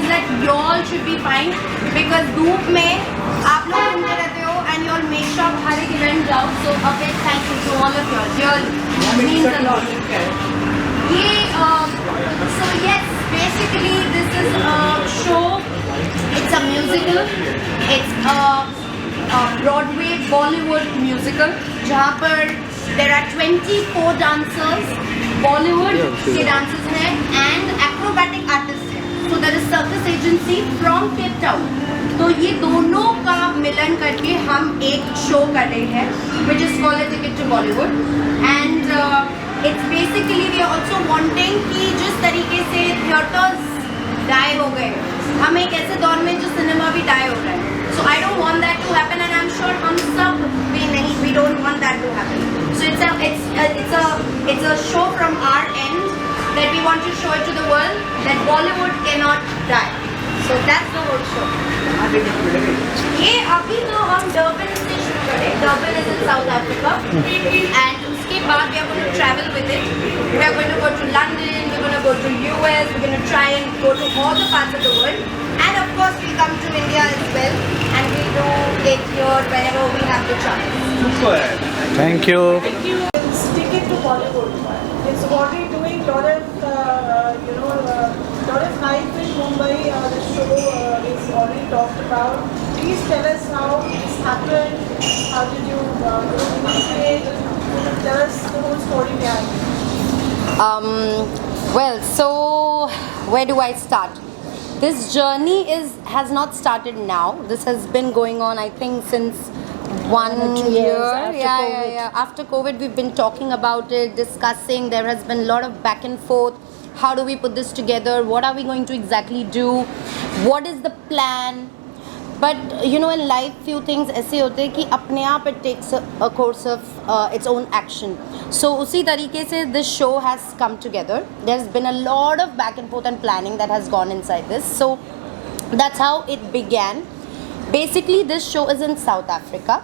is that you all should be fine because धूप में आप लोग घूमते रहते हो and you all make sure हर एक event जाओ. So a big thank you to all of you all. Really means a lot. So yes, basically this is a show. It's a musical. It's a Broadway Bollywood musical. जहाँ पर there are 24 dancers. Bollywood के dancers हैं and acrobatic artists हैं. So there is circus agency from Cape Town. तो ये दोनों का मिलन करके हम एक शो कर रहे हैं, which is called A Ticket to Bollywood. And it's basically we are also wanting कि जिस तरीके से theaters die हो गए, हम एक ऐसे दौर में जो सिनेमा भी die हो रहा है. So I don't want that to happen, and I'm sure हम सब भी नहीं, we don't want that to happen. So it's a show from our end that we want to show it to the world that Bollywood cannot die. So that's the whole show. ये अभी तो हम Durban से शुरू करें. Durban is in South Africa, and उसके बाद we are going to travel with it. We are going to go to London. We're going to go to US. We're going to try and go to all the parts of the world. And of course, we come to India as well, and we do it here whenever we have the chance. Thank you. Stick it to Bollywood. It's already doing lot of, lot of hype in Mumbai. The show is already talked about. Please tell us how this happened. How did you initiate? Tell us the whole story behind it. Well, so where do I start? This journey has not started now. This has been going on, I think, since 1 year. Yeah. After COVID, we've been talking about it, discussing. There has been a lot of back and forth. How do we put this together? What are we going to exactly do? What is the plan? But in life, few things ऐसे होते हैं कि अपने आप it takes a course of its own action. So उसी तरीके से this show has come together. There's been a lot of back and forth and planning that has gone inside this. So that's how it began. Basically, this show is in South Africa.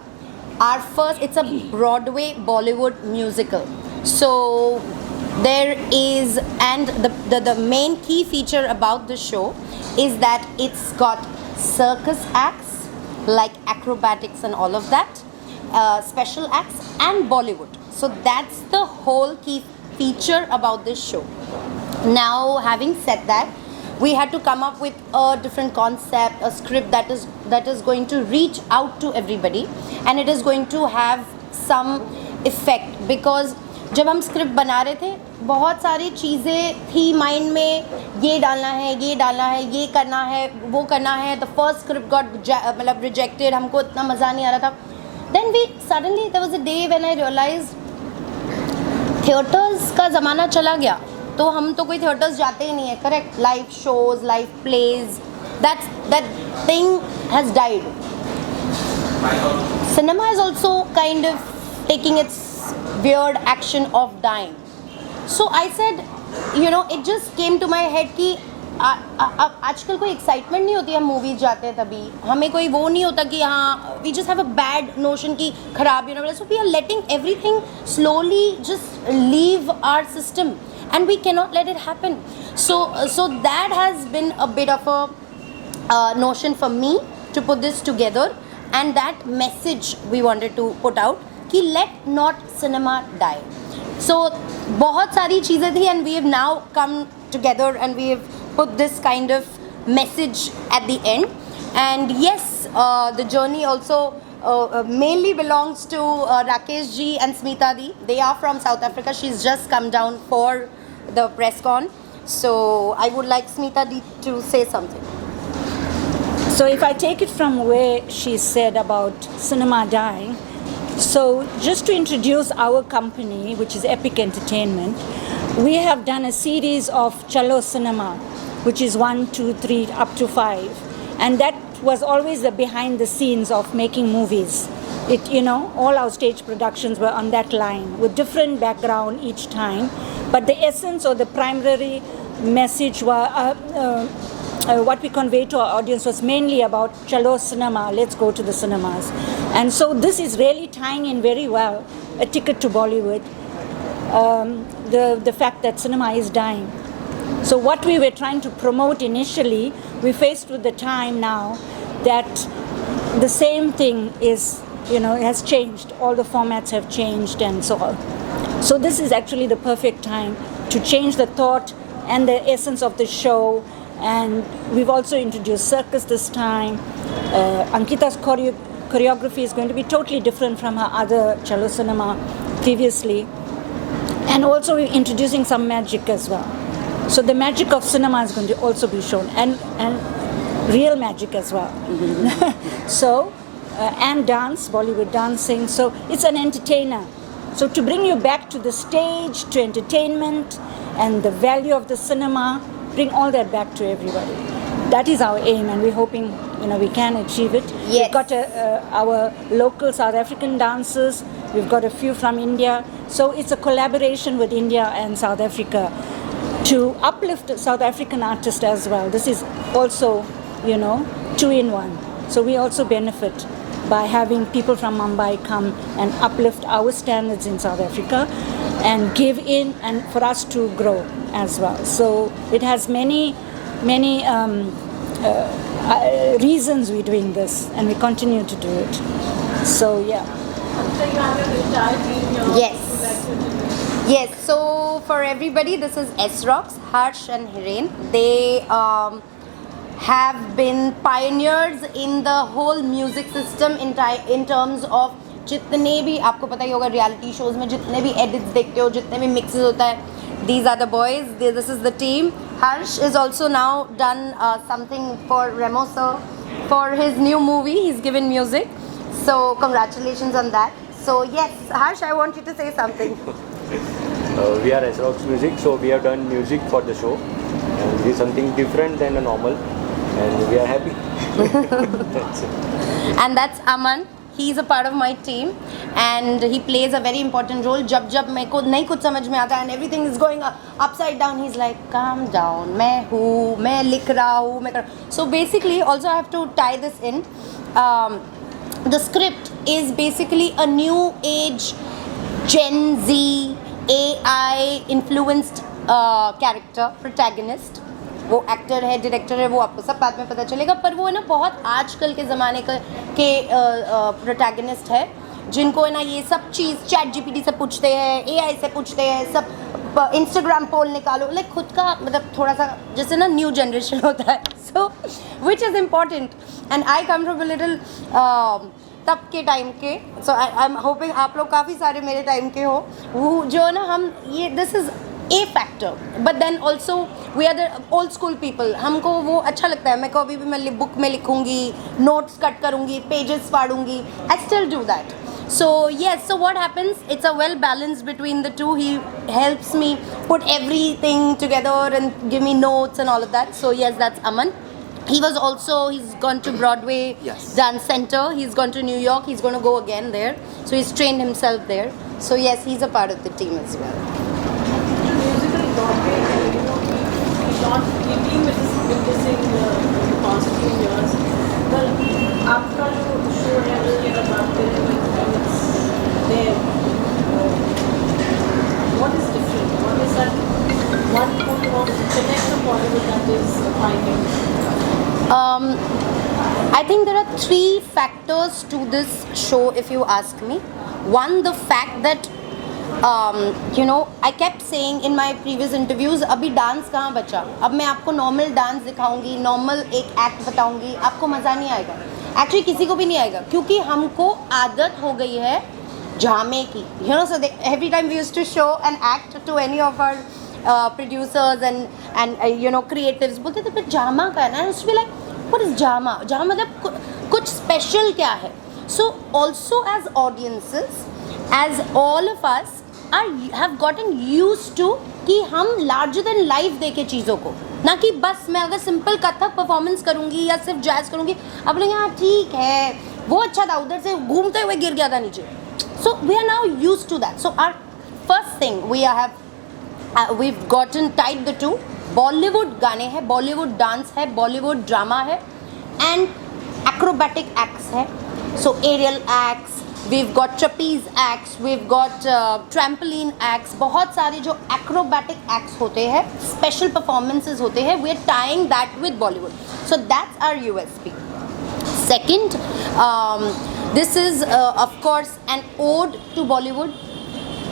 It's a Broadway Bollywood musical. So there is, and the main key feature about the show is that it's got circus acts like acrobatics and all of that, special acts and Bollywood. So that's the whole key feature about this show. Now, having said that, we had to come up with a different concept, a script that is going to reach out to everybody, and it is going to have some effect because जब हम script बना रहे थे बहुत सारी चीज़ें थी mind में, ये डालना है, ये करना है, वो करना है. द फर्स्ट स्क्रिप्ट गॉट मतलब रिजेक्टेड, हमको इतना मज़ा नहीं आ रहा था. Then we suddenly there was a day when I realized theatres का ज़माना चला गया, तो हम तो कोई थिएटर्स जाते ही नहीं है. Correct, live shows, live plays, that thing has died. Cinema is also kind of taking its weird action of dying. So I said, it just came to my head कि आजकल कोई एक्साइटमेंट नहीं होती. हम मूवीज जाते हैं तभी हमें कोई वो नहीं होता कि हाँ we just have a bad notion कि खराब so we are letting everything slowly just leave our system and we can not let it happen. So that has been a bit of a notion for me to put this together and that message we wanted to put out कि let not cinema die. So बहुत सारी चीज़ें थी and we have now come together and we have put this kind of message at the end. And yes, the journey also mainly belongs to Rakesh ji and Smita di. They are from South Africa. She's just come down for the press con. So I would like Smita di to say something. So if I take it from where she said about cinema dying, so just to introduce our company, which is Epic Entertainment, we have done a series of Chalo Cinema, which is 1, 2, 3, up to 5. And that was always the behind the scenes of making movies. All our stage productions were on that line with different background each time. But the essence or the primary message what we convey to our audience was mainly about Chalo Cinema, let's go to the cinemas. And so this is really tying in very well A Ticket to Bollywood, the fact that cinema is dying. So what we were trying to promote initially, we're faced with the time now that the same thing is, has changed. All the formats have changed and so on. So this is actually the perfect time to change the thought and the essence of the show. And we've also introduced circus this time. Ankita's choreography is going to be totally different from her other cello cinema previously. And also we're introducing some magic as well. So the magic of cinema is going to also be shown, and real magic as well. So, and dance, Bollywood dancing. So it's an entertainer. So to bring you back to the stage, to entertainment, and the value of the cinema, bring all that back to everybody. That is our aim, and we're hoping we can achieve it. Yes. We've got our local South African dancers. We've got a few from India. So it's a collaboration with India and South Africa to uplift South African artists as well. This is also, 2-in-1. So we also benefit by having people from Mumbai come and uplift our standards in South Africa and give in, and for us to grow as well. So it has many reasons we're doing this, and we continue to do it. So yeah. So you have your entire team here. Yes. Yes, so for everybody, this is S-Rocks, Harsh and Hiren. They have been pioneers in the whole music system in terms of जितने भी आपको पता ही होगा reality shows में जितने भी edits देखते हो, जितने भी mixes होता है, these are the boys, this is the team. Harsh is also now done something for Remo sir for his new movie. He's given music, so congratulations on that. So yes, Harsh, I want you to say something. We are S-Rocks Music, so we have done music for the show, and this is something different than a normal, and we are happy. That's it. And that's Aman. He's a part of my team, and he plays a very important role. जब मेरे को नहीं कुछ समझ में आता and everything is going upside down, he's like, calm down, मैं हूँ, मैं लिख रहा हूँ, मैं कर. So basically, also I have to tie this in. The script is basically a new age, Gen Z, AI influenced character, protagonist. वो actor है, डायरेक्टर है, वो आपको सब बात में पता चलेगा, पर वो है ना बहुत आजकल के ज़माने के प्रोटैगनिस्ट है, जिनको है ना ये सब चीज़ चैट जीपीटी से पूछते हैं, एआई से पूछते हैं, सब इंस्टाग्राम पोल निकालो, लाइक खुद का मतलब थोड़ा सा जैसे ना न्यू जनरेशन होता है, so which is important and I come from a little तब के टाइम के, सो आई एम होपिंग आप लोग काफ़ी सारे मेरे टाइम के हो, वो जो ना हम ये this is A factor, but then also we are the old school people. हमको वो अच्छा लगता है, मैं कभी भी मैं बुक में लिखूंगी, notes कट करूंगी, pages फाड़ूंगी, I still do that. So yes, so what happens? It's a well balance between the two. He helps me put everything together and give me notes and all of that. So yes, that's Aman. He's gone to Broadway Dance Center. He's gone to New York. He's going to go again there. So he's trained himself there. So yes, he's a part of the team as well. Musical Broadway, he's been witnessing the past few years. Well, after the show है वो ये बताते हैं it's there. What is different? What is that one point of connect to Bollywood that is finding? I think there are three factors to this show, if you ask me. One, the fact that I kept saying in my previous interviews, अभी dance कहाँ बचा? अब मैं आपको normal dance दिखाऊंगी, normal एक act बताऊंगी, आपको मज़ा नहीं आएगा. एक्चुअली किसी को भी नहीं आएगा, क्योंकि हमको आदत हो गई है ड्रामे की. So every time we used to show an act to any of our producers and creatives, बोलते थे फिर ड्रामा का है ना. उसमें like, what is drama? Drama मतलब कुछ स्पेशल क्या है? So also as audiences, as all of us have gotten used to कि हम larger than life देखें चीज़ों को, ना कि बस मैं अगर सिंपल कथक परफॉर्मेंस करूँगी या सिर्फ जैज़ करूँगी, अब लोग यहाँ ठीक है, वो अच्छा था, उधर से घूमते हुए गिर गया था नीचे. So we are now used to that. So our first thing we've gotten tied the two. Bollywood गाने हैं, Bollywood dance है, Bollywood drama है, and acrobatic acts है. So aerial acts, we've got trapeze acts, we've got trampoline acts, बहुत सारे जो acrobatic acts होते हैं, special performances होते हैं, we're tying that with Bollywood. So that's our USP. Second, this is of course an ode to Bollywood.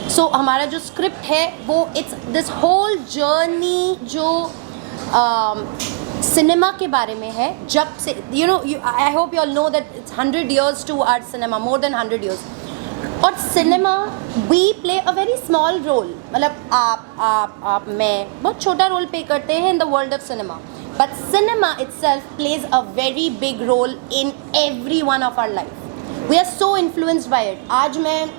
So हमारा जो script है वो it's this whole journey जो सिनेमा के बारे में है, जब से you know I hope you all know that it's 100 years to our cinema, more than 100 years. और cinema we play a very small role, मतलब आप मैं बहुत छोटा रोल प्ले करते हैं in the world of cinema, but cinema itself plays a very big role in every one of our life. We are so influenced bye it. आज मैं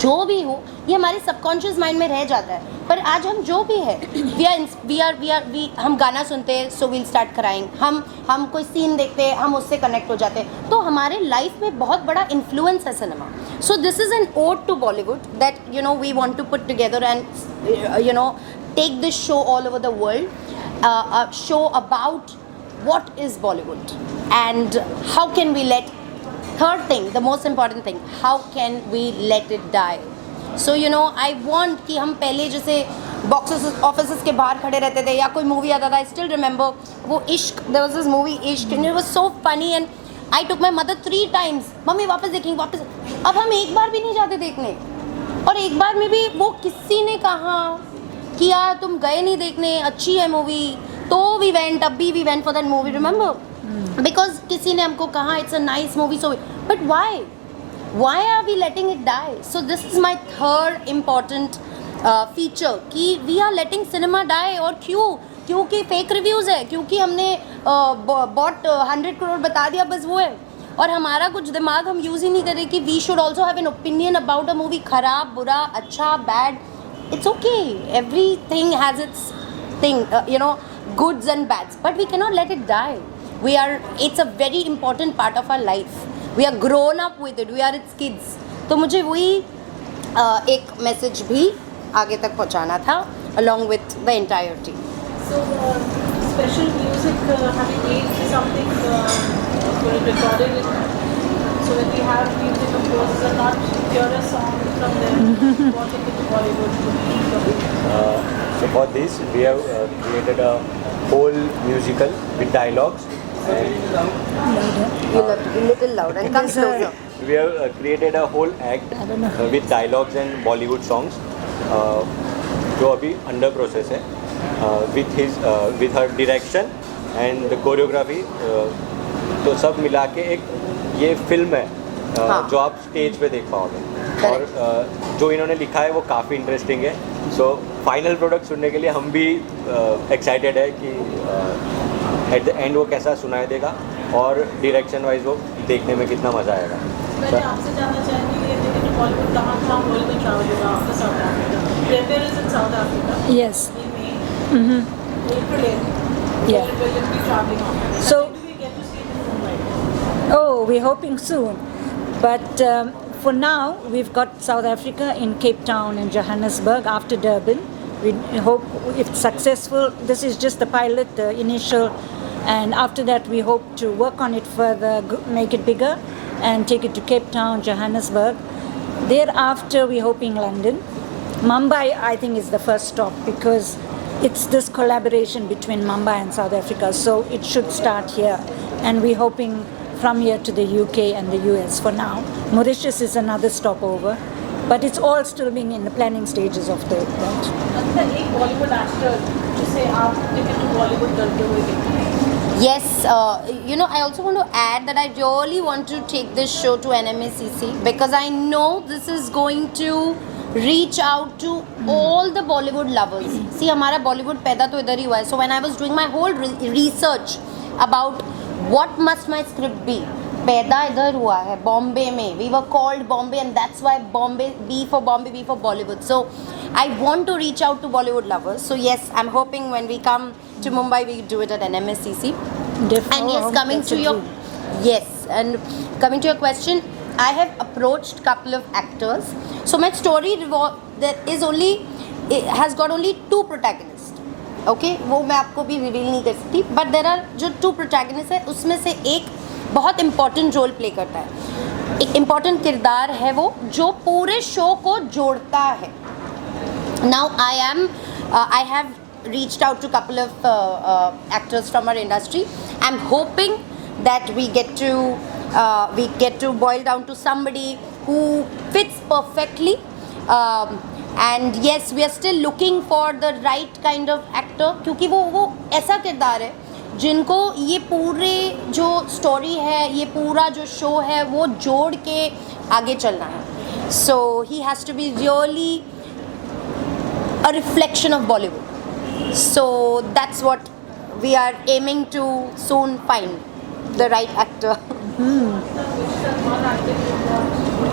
जो भी हूँ ये हमारे सबकॉन्शियस माइंड में रह जाता है, पर आज हम जो भी है हम गाना सुनते हैं सो वील स्टार्ट क्राइंग, हम कोई सीन देखते हैं हम उससे कनेक्ट हो जाते हैं, तो हमारे लाइफ में बहुत बड़ा इन्फ्लुएंस है cinema. So this is an ode to Bollywood that you know we want to put together and you know take this show all over the world, a show about what is Bollywood and how can we let, third thing, the most important thing, how can we let it die. So you know I want कि हम पहले जैसे box office के बाहर खड़े रहते थे या कोई मूवी आता था. I still remember वो इश्क, there was this movie इश्क and it was so funny and I took my mother 3 times, mummy वापस देखेंगे वापस. अब हम एक बार भी नहीं जाते देखने, और एक बार में भी वो किसी ने कहा कि यार तुम गए नहीं देखने, अच्छी है मूवी, तो वी वेंट, अब भी we went for that movie, remember, because किसी ने हमको कहा it's a nice movie. So but why are we letting it die? So this is my third important feature कि we are letting cinema die. और क्योंकि fake reviews है, क्योंकि हमने बॉट 100 करोड़ बता दिया बस वो है, और हमारा कुछ दिमाग हम यूज़ ही नहीं कर रहे कि we should also have an opinion about a movie. खराब, बुरा, अच्छा, bad, it's okay, everything has its thing, you know, goods and bads, but we cannot let it die. It's a very important part of our life. We are grown up with it, we are its kids. तो मुझे वही एक message भी आगे तक पहुंचाना था along with the entire team. So special music, have you made something for recorded it? So when we have music composers are not pure songs from them, what is it Bollywood? So for this we have created a whole musical with dialogues. And You have to be little loud and come closer. we have created a whole act with dialogues and Bollywood songs जो अभी under process है, with her direction and the choreography. तो सब मिला के एक ये film है जो आप स्टेज पे देख पाओगे. और जो इन्होंने लिखा है वो काफ़ी इंटरेस्टिंग है. सो फाइनल प्रोडक्ट सुनने के लिए हम भी एक्साइटेड है कि एट द एंड वो कैसा सुनाई देगा और डायरेक्शन वाइज वो देखने में कितना मज़ा आएगा. मैं आपसे जानना चाहूँगी ये देखिए बॉलीवुड कहाँ बॉलीवुड ट्रैवल होगा after South Africa. Premiere is in South Africa. Yes. In May. April end. Yeah. Will it be traveling on? So- When do we get to see it in Mumbai? Oh, we're hoping soon. But for now, we've got South Africa in Cape Town and Johannesburg after Durban. We hope if successful, this is just the pilot, the initial, and after that we hope to work on it further, make it bigger and take it to Cape Town, Johannesburg. Thereafter, we're hoping London. Mumbai, I think, is the first stop because it's this collaboration between Mumbai and South Africa, so it should start here. And we're hoping from here to the UK and the US for now. Mauritius is another stopover, but it's all still being in the planning stages of the event. अंदर एक Bollywood actor जिसे आप ticket to Bollywood करते हुए देखते हैं. Yes, you know, I also want to add that I really want to take this show to NMACC because I know this is going to reach out to all the Bollywood lovers. See, हमारा Bollywood पैदा तो इधर ही हुआ है. So when I was doing my whole research about what must my script be, पैदा इधर हुआ है बॉम्बे में. We were called Bombay and that's why Bombay, B for Bombay, B for Bollywood. So I want to reach out to Bollywood lovers. So yes, I'm hoping when we come to Mumbai we do it at NMSCC. And yes, coming to your coming to your question, I have approached couple of actors. So my story has got only 2 protagonists. Okay, वो मैं आपको भी reveal नहीं कर सकती. But there are जो 2 protagonists है उसमें से एक बहुत इम्पोर्टेंट रोल प्ले करता है, एक इम्पोर्टेंट किरदार है वो जो पूरे शो को जोड़ता है. Now I have reached out to a couple of actors from our industry. I'm hoping that we get to boil down to somebody who fits perfectly. And yes, we are still looking for the right kind of actor, क्योंकि वो ऐसा किरदार है जिनको ये पूरे जो story है, ये पूरा जो शो है, वो जोड़ के आगे चलना है. So he has to be really a reflection of Bollywood. So that's what we are aiming to soon find the right actor.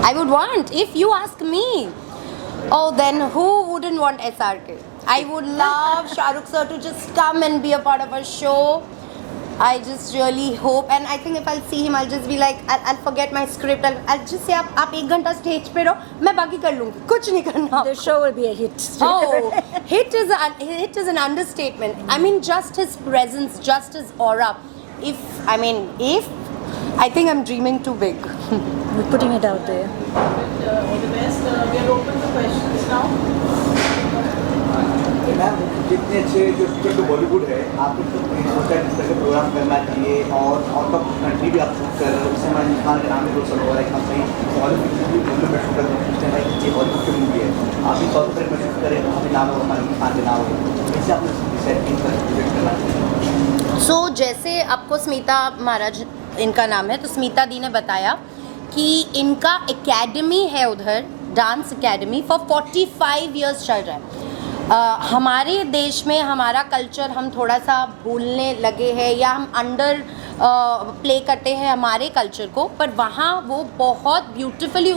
I would want, if you ask me, oh then who wouldn't want SRK? I would love Shah Rukh sir to just come and be a part of our show. I just really hope, and I think if I'll see him, I'll just be like, I'll forget my script. I'll just say, आप 1 घंटा stage पे रहो, मैं बाकी कर लूँगी, कुछ नहीं करना. The show will be a hit. Oh, hit is an understatement. I mean, just his presence, just his aura. If I think I'm dreaming too big. We're putting it out there. All the best. We are open to questions now. Ma'am जितने अच्छे जो बॉलीवुड है आपको तो सोचा है किस तरह का प्रोग्राम करना चाहिए और आउट ऑफ कंट्री भी आप शूट कर रहे हो. उससे हमारे खान के नाम में रोशन हो रहा है कि हम कहीं बॉलीवुड की मूवी में शूट कर रहे हैं, ये बॉलीवुड की मूवी है, आप भी साउथ अफ्रीका में शूट करें तो हमें नाम हो, हमारे खान के नाम हो, इससे आपने डिसाइड करना चाहिए. So जैसे आपको स्मिता महाराज इनका नाम है, तो स्मिता दी ने बताया कि इनका एकेडमी है उधर, डांस एकेडमी फॉर 45 इयर्स चल रहा है. हमारे देश में हमारा कल्चर हम थोड़ा सा भूलने लगे हैं या हम अंडर प्ले करते हैं हमारे कल्चर को, पर वहाँ वो बहुत ब्यूटीफुली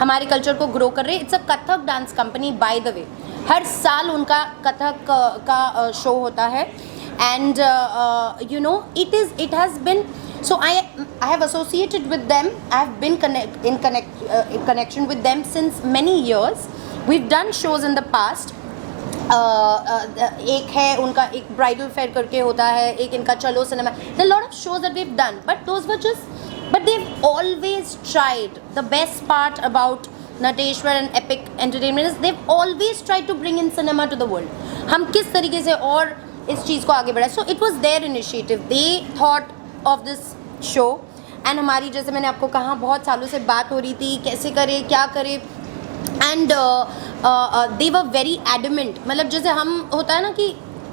हमारे कल्चर को ग्रो कर रहे हैं. It's a Kathak dance company by the way. हर साल उनका कथक का शो होता है. And it has been, so I have associated with them. I have been in connection with them since many years. We've done shows in the past. एक है उनका, एक ब्राइडल फेयर करके होता है, एक इनका चलो cinema. There are a lot of shows that we've done, but they've always tried. The best part about Nateshwar and Epic Entertainment is they've always tried to bring in cinema to the world. हम किस तरीके से और इस चीज़ को आगे बढ़ाएं. So it was their initiative. They thought of this show. And हमारी, जैसे मैंने आपको कहा, बहुत सालों से बात हो रही थी कैसे करें, क्या करें. And they were very adamant. मतलब जैसे हम होता है ना कि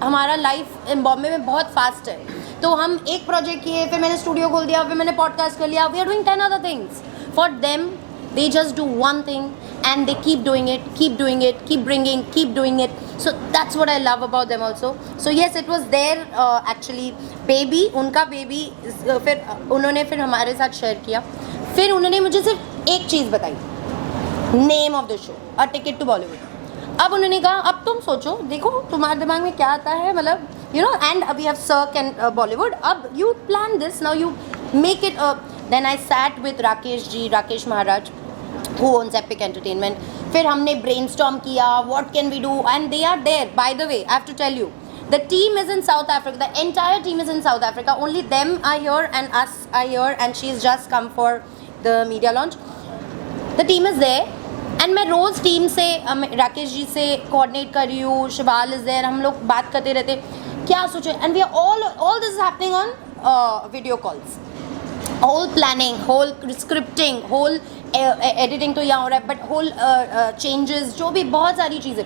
हमारा लाइफ इन बॉम्बे में बहुत फास्ट है, तो हम एक प्रोजेक्ट किए, फिर मैंने स्टूडियो खोल दिया, फिर मैंने पॉडकास्ट कर लिया. We are doing 10 other things. For them, they just do one thing and they keep doing it, keep doing it. So that's what I love about them also. So yes, it was their actually baby, उनका baby. फिर उन्होंने फिर हमारे साथ share किया. फिर उन्होंने मुझे सिर्फ एक चीज़ बताई, name of the show, a ticket to Bollywood. अब उन्होंने कहा अब तुम सोचो, देखो तुम्हारे दिमाग में क्या आता है, मतलब and we have Cirque and Bollywood. अब you plan this, now you make it. Then I sat with Rakesh Maharaj, who owns Epic Entertainment. फिर हमने brainstorm किया, what can we do, and they are there. By the way, I have to tell you, the team is in South Africa. The entire team is in South Africa. Only them are here and us are here, and she's just come for the media launch. The team is there. And मैं रोज़ team से राकेश जी से coordinate कर रही हूँ. शिवाल is there, हम लोग बात करते रहते क्या सोचे. And we are all this happening on video calls. Whole planning, whole scripting, whole editing तो यहाँ हो रहा है, बट होल चेंजेस, जो भी बहुत सारी चीज़ें,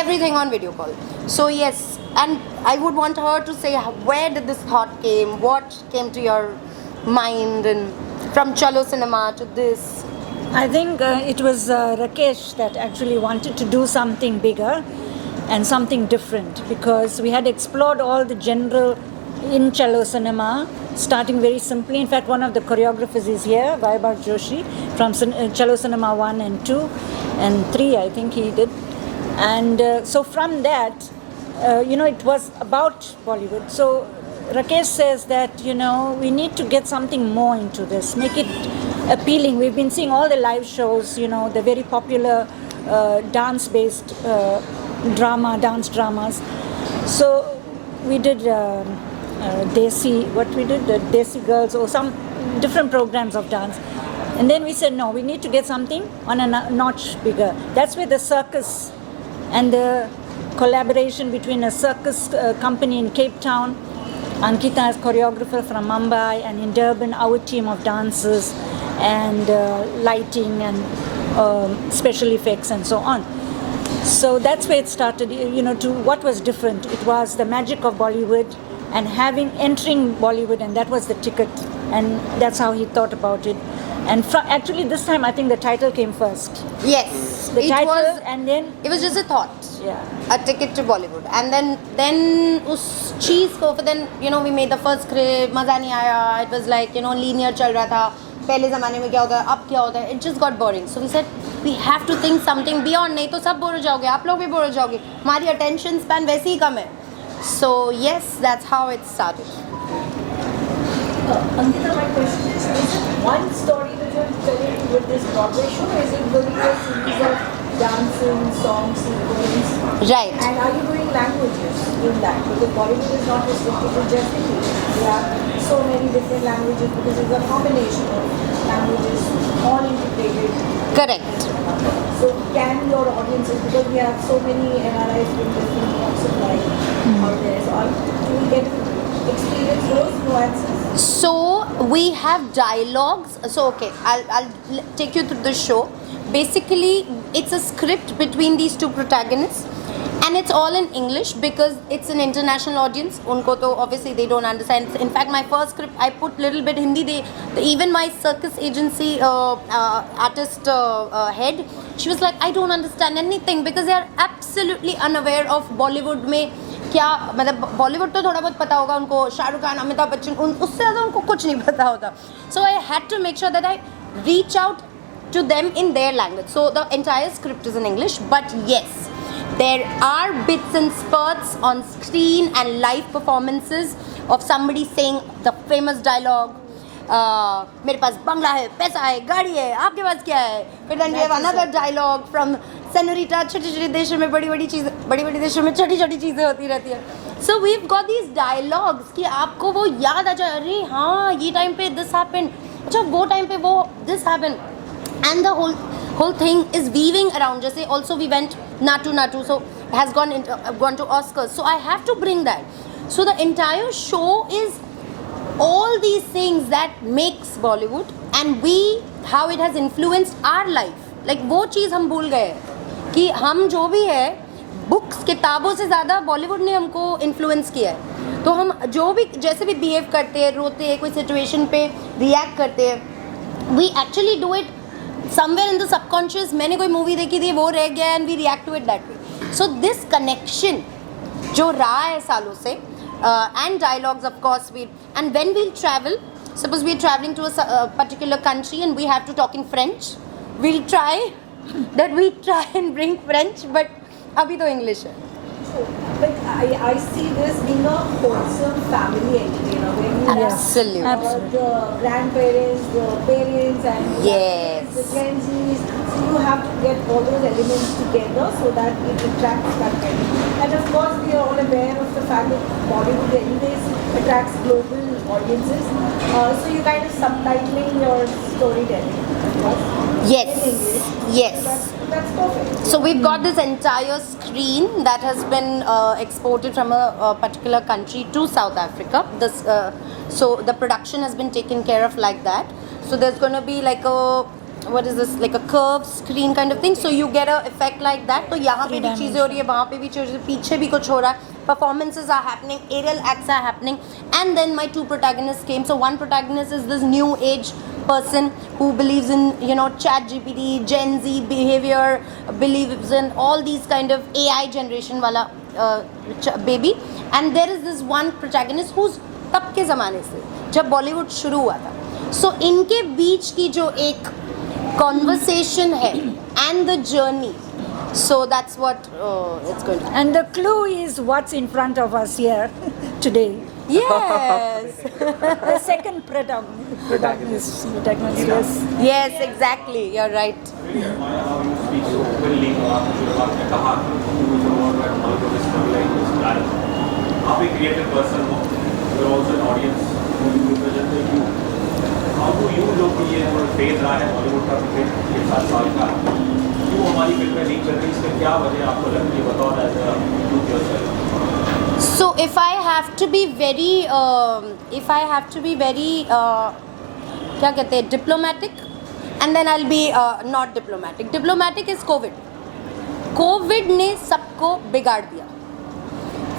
everything on video call. So yes, and I would want her to say where did this thought came, what came to your mind, and from Chalo Cinema to this. I think it was Rakesh that actually wanted to do something bigger and something different, because we had explored all the general in Chalo Cinema, starting very simply. In fact, one of the choreographers is here, Vaibhav Joshi, from Chalo Cinema 1 and 2 and 3, I think he did. And so from that, it was about Bollywood. So Rakesh says that, we need to get something more into this, make it appealing. We've been seeing all the live shows, the very popular dance-based dance dramas. So we did Desi, the Desi Girls, or some different programs of dance. And then we said, no, we need to get something on a notch bigger. That's where the circus and the collaboration between a circus company in Cape Town, Ankita as choreographer from Mumbai, and in Durban, our team of dancers and lighting and special effects and so on. So that's where it started, you know, to what was different. It was the magic of Bollywood and entering Bollywood, and that was the ticket. And that's how he thought about it. And actually this time I think the title came first. Yes. The title, and then it was just a thought. Yeah. A ticket to Bollywood. And then us cheese ko, then, you know, we made the first script, maza nahi aaya. It was like, you know, linear chal raha tha. Pehle zamane mein kya hota hai, ab kya hota hai. It just got boring. So we said, we have to think something beyond. Nahi to sab bore ho jaoge, aap log bhi bore ho jaoge. Hamari attention span वैसे ही कम है. So yes, that's how it started. Ankita, my question is it one story that you're telling with this Broadway show, or is it going to be a series of dancing, songs, sequence? Right. And are you doing languages in that? Because Bollywood is not restricted to just English. We have so many different languages because it's a combination of languages, all integrated. Correct. So can your audiences, because we have so many NRIs from different walks of life out there, so do we get to experience those nuances? So we have dialogues. So okay, I'll take you through the show. Basically, it's a script between these two protagonists, and it's all in English because it's an international audience. Unko to obviously they don't understand. In fact, my first script I put little bit Hindi. Even my circus agency artist head, she was like, I don't understand anything because they are absolutely unaware of Bollywood में क्या मतलब बॉलीवुड तो थोड़ा बहुत पता होगा उनको, शाहरुख खान, अमिताभ बच्चन, उससे ज़्यादा उनको कुछ नहीं पता होता. So I had to make sure that I reach out to them in their language. So the entire script is in English, but yes, there are bits and spurts on screen and live performances of somebody saying the famous dialogue. मेरे पास बंगला है, पैसा है, गाड़ी है, आपके पास क्या है? फिर then we have another dialogue from Senorita, छोटी-छोटी देशों में बड़ी-बड़ी चीज़ें, बड़ी-बड़ी देशों में छोटी-छोटी चीज़ें होती रहती है. So we've got these dialogues कि आपको वो याद आ जाए, अरे हाँ ये टाइम पे this happened, अच्छा वो टाइम पे वो this happened, and the whole thing is weaving around. जैसे also we went Natu, so has gone to Oscars, so I have to bring that. So the entire show is all these things that makes Bollywood, and how it has influenced our life. Like वो चीज़ हम भूल गए कि हम जो भी है books किताबों से ज़्यादा बॉलीवुड ने हमको इन्फ्लुएंस किया है. तो हम जो भी जैसे भी बिहेव करते हैं, रोते हैं, कोई सिचुएशन पे रिएक्ट करते हैं, we actually do it somewhere in the subconscious. मैंने कोई मूवी देखी थी, वो रह गया and we react to it that way. So this connection जो रहा है सालों से, and dialogues of course, and when we'll travel, suppose we're traveling to a particular country and we have to talk in French, we'll try and bring French, but abhi to English hai. But I see this being a wholesome family entertainer where you Absolutely. have the grandparents, the parents, and Yes. the Gen Zs. So you have to get all those elements together so that it attracts that kind. And of course, we are all aware of the fact that Bollywood anyways attracts global audiences. So you kind of subtitling your storytelling. Yes. In English. Yes. That's perfect. So we've got this entire screen that has been exported from a particular country to South Africa. So the production has been taken care of like that. So there's going to be like like a curved screen kind of thing. So you get a effect like that. तो यहाँ पे भी चीज़ें हो रही है, वहाँ पे भी चीज़ें, पीछे भी कुछ हो रहा है. Performances are happening, aerial acts are happening, and then my two protagonists came. So one protagonist is this new age person who believes in, you know, chat GPT, Gen Z behavior, believes in all these kind of AI generation wala baby, and there is this one protagonist who's तब के ज़माने से जब बॉलीवुड शुरू हुआ था. So इनके बीच की जो एक conversation hai and the journey, so that's what it's going to be. And the clue is what's in front of us here today. Yes. The second protagonist, yes. Yes, exactly, you're right. आप एक creative person हो, you're also an audience, you represent the youth. How अभी ये जो phase रहा है बॉलीवुड का पिछले 6-7 साल का, क्यों हमारी फिल्में नहीं चल रही, इसमें क्या वजह आपको लगती है, बताओ as a So if I have to be very, क्या कहते हैं, diplomatic, and then I'll be not diplomatic. Diplomatic is COVID. COVID ने सबको बिगाड़ दिया.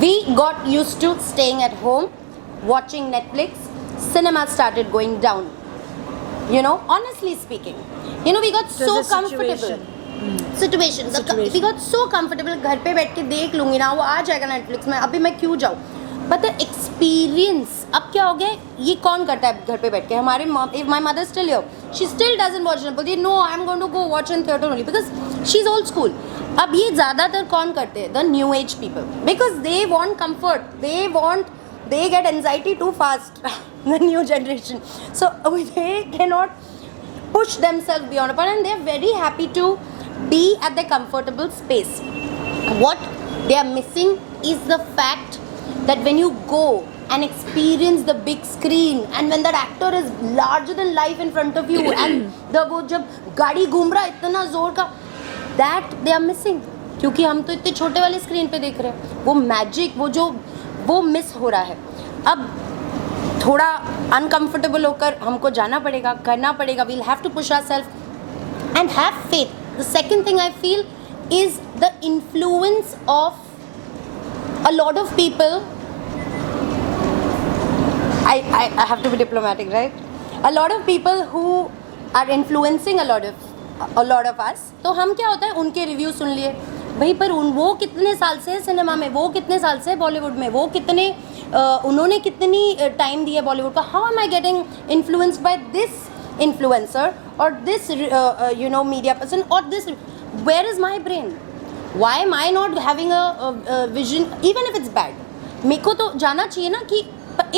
We got used to staying at home, watching Netflix. Cinema started going down. You know, honestly speaking, you know, we got It was so a comfortable. situation. We got so comfortable. घर पे बैठ के देख लूँगी ना, वो आ जाएगा Netflix में, अभी मैं क्यों जाऊँ? But the experience, अब क्या हो गया, ये कौन करता है घर पे बैठ के? हमारे if my mother is still here, she still doesn't watch it. बोलती है no, I'm going to go watch in theater only because she's old school. अब ये ज़्यादातर कौन करते हैं? The new age people, because they want comfort, they get anxiety too fast. The new generation, so they cannot push themselves beyond a point, and they're very happy to be at their comfortable space. What they are missing is the fact that when you go and experience the big screen, and when that actor is larger than life in front of you, and वो जब गाड़ी घूम रहा है इतना जोर का, that they are missing. क्योंकि हम तो इतने छोटे वाले स्क्रीन पे देख रहे हैं, वो मैजिक, वो मिस हो रहा है. अब थोड़ा अनकंफर्टेबल होकर हमको जाना पड़ेगा, करना पड़ेगा. We'll have to push ourselves and have faith. The second thing I feel is the influence of a lot of people. I have to be diplomatic, right? A lot of people who are influencing a lot of us. तो हम क्या होता है, उनके review सुन लिए भाई, पर वो कितने साल से सिनेमा में, वो कितने साल से बॉलीवुड में, वो कितने उन्होंने कितनी टाइम दी है बॉलीवुड का. How am I getting influenced by this influencer or this media person or this, where is my brain? Why am I not having a vision, even if it's bad? मेरे को तो जाना चाहिए ना कि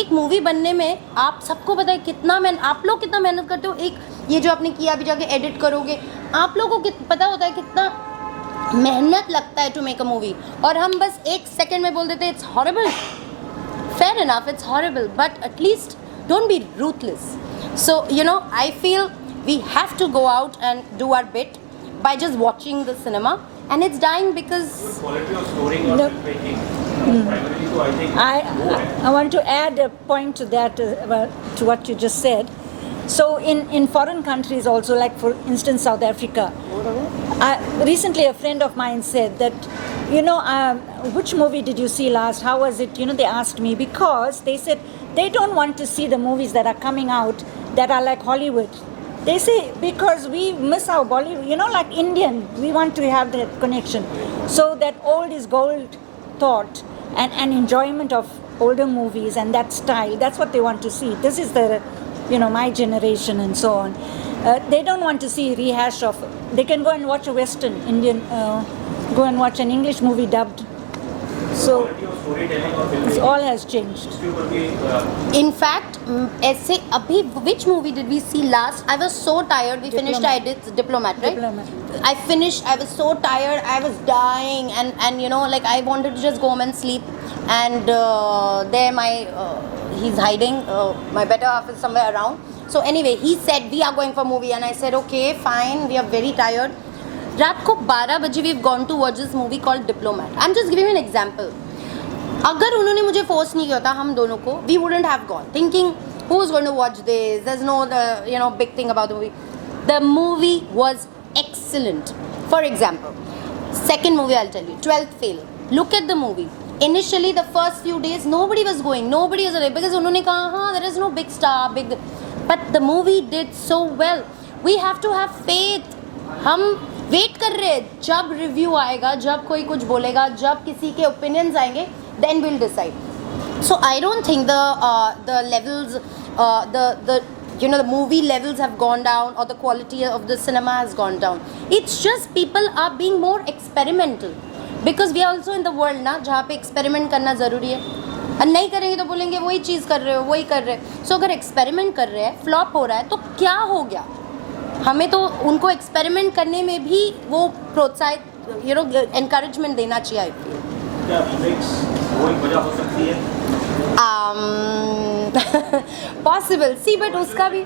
एक मूवी बनने में आप सबको पता है कितना आप लोग कितना मेहनत करते हो. एक ये जो आपने किया अभी जाके एडिट करोगे, आप लोगों को पता होता है कितना मेहनत लगता है टू मेक अ मूवी, और हम बस एक सेकेंड में बोल देते हैं it's horrible. Fair enough, it's horrible, but at least don't be ruthless. So, I feel we have to go out and do our bit by just watching the cinema, and it's dying because quality of story or No. filmmaking. Primarily, so I think I want to add a point to that, to what you just said. So in foreign countries also, like for instance South Africa, recently a friend of mine said that, which movie did you see last? How was it? They asked me, because they said they don't want to see the movies that are coming out that are like Hollywood. They say because we miss our Bollywood, like Indian, we want to have that connection. So that old is gold thought and enjoyment of older movies and that style, that's what they want to see. This is the, my generation and so on. They don't want to see rehash of, they can go and watch a Western, Indian, go and watch an English movie dubbed. So quality of storytelling or it filmmaking all has changed. इसके ऊपर भी in fact ऐसे अभी which movie did we see last? I was so tired. We finished. I did Diplomat, right? Diplomat. I finished. I was so tired. I was dying, and like I wanted to just go home and sleep. And there my he's hiding. My better half is somewhere around. So anyway, he said we are going for movie, and I said okay, fine. We are very tired. रात को 12 बजे we've gone to watch this movie called Diplomat. I'm just giving you an example. अगर उन्होंने मुझे force नहीं किया था हम दोनों को, we wouldn't have gone thinking who's going to watch this, there's no big thing about the movie. The movie was excellent. For example, second movie I'll tell you, 12th Fail. Look at the movie. Initially the first few days nobody was going, nobody was there, because उन्होंने कहा हाँ there is no big star, but the movie did so well. We have to have faith. हम wait कर रहे हैं जब review आएगा, जब कोई कुछ बोलेगा, जब किसी के ओपिनियंस आएंगे, then we'll decide. So I don't think the levels, the movie levels have gone down, or the quality of the cinema has gone down. It's just people are being more experimental, because we are also in the world ना जहाँ पे experiment करना ज़रूरी है. और नहीं करेंगे तो बोलेंगे वही चीज़ कर रहे हो, वही कर रहे हो. So अगर एक्सपेरिमेंट कर रहे हैं, फ्लॉप हो रहा है, तो क्या हो गया? हमें तो उनको एक्सपेरिमेंट करने में भी वो प्रोत्साहित एनकरेजमेंट देना चाहिए. क्या रीमेक्स वो एक वजह हो सकती है? Possible. See, but उसका भी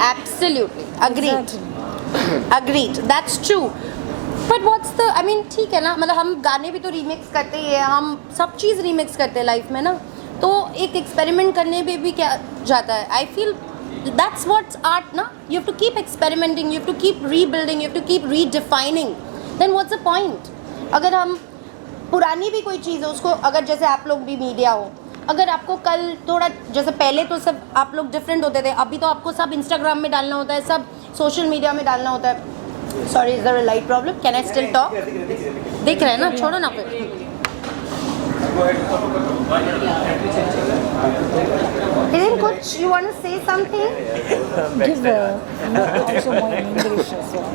absolutely agreed. Agreed. That's true. But what's the? I mean, ठीक है ना, मतलब हम गाने भी तो रीमिक्स करते ही हैं, हम सब चीज़ रीमिक्स करते हैं लाइफ में ना, तो एक एक्सपेरिमेंट करने पे भी क्या जाता है? I feel that's what's art ना. You have to keep experimenting, you have to keep rebuilding, you have to keep redefining. Then what's the point? अगर हम पुरानी भी कोई चीज़ है उसको, अगर जैसे आप लोग भी मीडिया हो, अगर आपको कल थोड़ा, जैसे पहले तो सब आप लोग डिफरेंट होते थे, अभी तो आपको सब इंस्टाग्राम में डालना होता है, सब सोशल मीडिया में डालना होता है. Sorry, is there a light problem? Can I still talk? देख रहे हैं ना, छोड़ो ना फिर. Hiren, कुछ you want to say something? Give also more in English as well.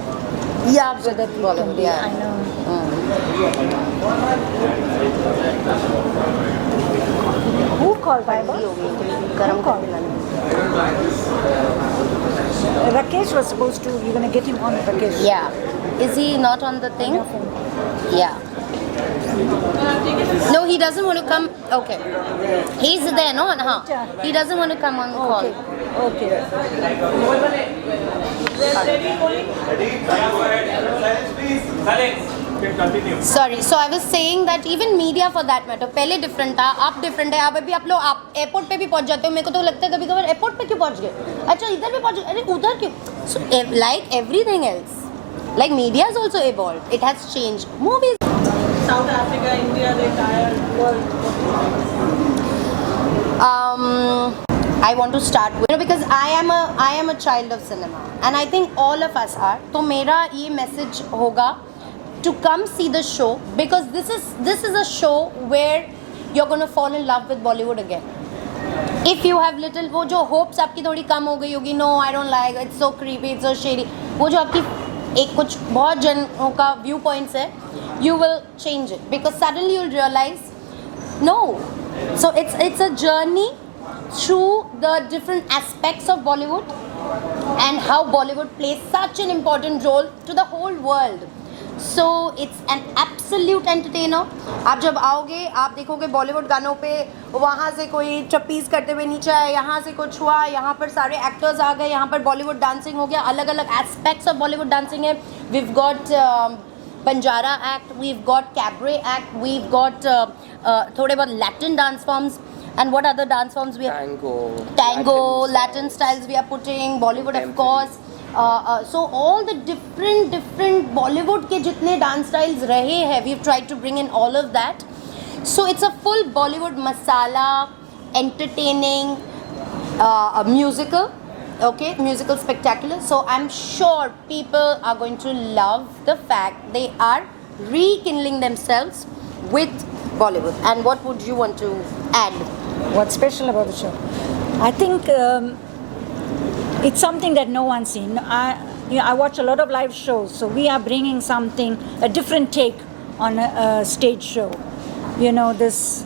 Yeah, So that we can be, I know. Who called Baba? गरम कौन? Rakesh was supposed to, you're going to get him on, Rakesh. Yeah. Is he not on the thing? Yeah. No, he doesn't want to come. Okay. He's there, no? Huh? He doesn't want to come on the call. Okay. Sorry. So I was saying that even media for that matter, पहले different था, अब different है. अब अभी आप लोग आप airport पे भी पहुंच जाते हो. मेरे को तो लगता है कभी-कभार एयरपोर्ट पे क्यों पहुंच गए? अच्छा इधर भी पहुंच गए. अरे उधर क्यों? So like everything else, like media has also evolved. It has changed. Movies. South Africa, India, the entire world. I want to start with, because I am a child of cinema, and I think all of us are. तो मेरा ये message होगा to come see the show, because this is a show where you're going to fall in love with Bollywood again. If you have little, वो जो hopes आपकी थोड़ी कम हो गई होगी, no I don't like, it's so creepy, it's so shady, वो जो आपकी एक कुछ बहुत जनों का व्यू पॉइंट्स है, you will change it, because suddenly you'll realize no. So it's a journey through the different aspects of Bollywood and how Bollywood plays such an important role to the whole world. So it's an absolute entertainer. आप जब आओगे आप देखोगे बॉलीवुड गानों पे वहाँ से कोई ट्रपीज करते हुए नीचे आए, यहाँ से कुछ हुआ, यहाँ पर सारे एक्टर्स आ गए, यहाँ पर बॉलीवुड डांसिंग हो गया, अलग अलग एस्पेक्ट्स ऑफ बॉलीवुड डांसिंग है. We've got Banjara act, we've got cabaret act, we've got थोड़े बहुत Latin dance forms, and what other dance forms we have? Tango, Latin styles we are putting, Bollywood of course. So all the different Bollywood के जितने dance styles रहे हैं, we've tried to bring in all of that. So it's a full Bollywood masala, entertaining, a musical. Okay, musical spectacular. So I'm sure people are going to love the fact they are rekindling themselves with Bollywood. And what would you want to add? What's special about the show? I think it's something that no one's seen. I watch a lot of live shows, so we are bringing something, a different take on a stage show. You know, this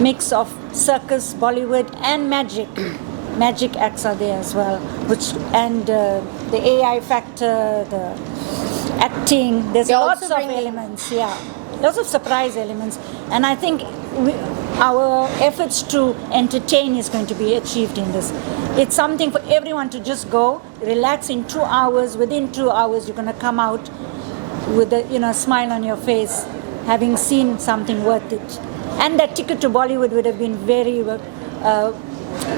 mix of circus, Bollywood, and magic. Magic acts are there as well, and the AI factor, the acting. There's They're lots also of bringing- elements, yeah, lots of surprise elements, and I think our efforts to entertain is going to be achieved in this. It's something for everyone to just go, relax in 2 hours. Within 2 hours, you're going to come out with a smile on your face, having seen something worth it. And that ticket to Bollywood would have been very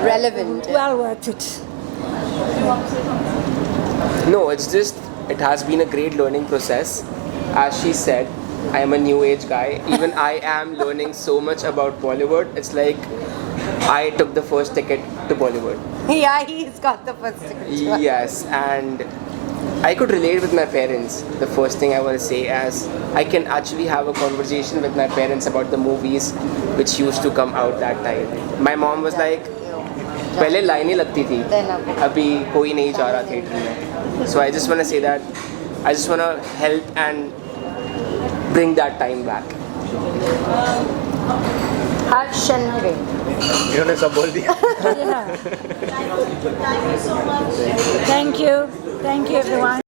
Relevant. well worth it. No, it's just, it has been a great learning process. As she said, I am a new age guy. Even I am learning so much about Bollywood. It's like I took the first ticket to Bollywood. Yeah, he's got the first ticket. Yes, and I could relate with my parents. The first thing I want to say is I can actually have a conversation with my parents about the movies which used to come out that time. My mom was like, पहले लाइनें लगती थी, अभी कोई नहीं जा रहा theatre में. So I just want to say that I just want to help and bring that time back. Harsh and Hiren. इन्होंने सब बोल दिया. Yeah. Thank you so much. Thank you everyone.